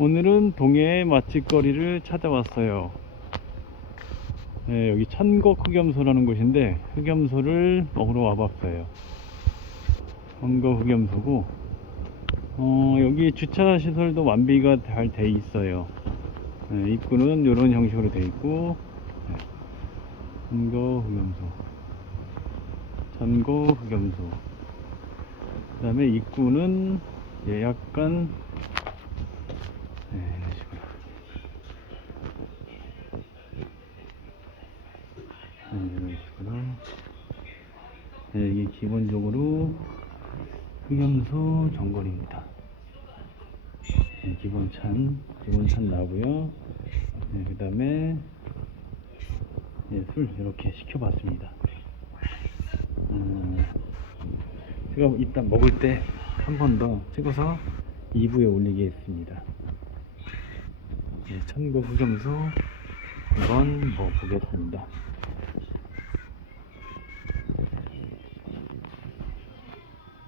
오늘은 동해의 맛집거리를 찾아왔어요. 네, 여기 천곡 흑염소라는 곳인데 흑염소를 먹으러 와봤어요. 원거 흑염소고 어, 여기 주차 시설도 완비가 잘 돼 있어요. 네, 입구는 이런 형식으로 돼 있고 네, 원거 흑염소, 전거 흑염소. 그 다음에 입구는 예, 약간 네, 이런 식으로. 네, 이런 식으로. 네, 이게 기본적으로 흑염소 전골입니다. 네, 기본 찬, 기본 찬 나오고요. 네, 그 다음에 네, 술 이렇게 시켜봤습니다. 음, 제가 이따 먹을 때 한 번 더 찍어서 2부에 올리겠습니다. 네, 천국 흑염소 한번 먹어보겠습니다.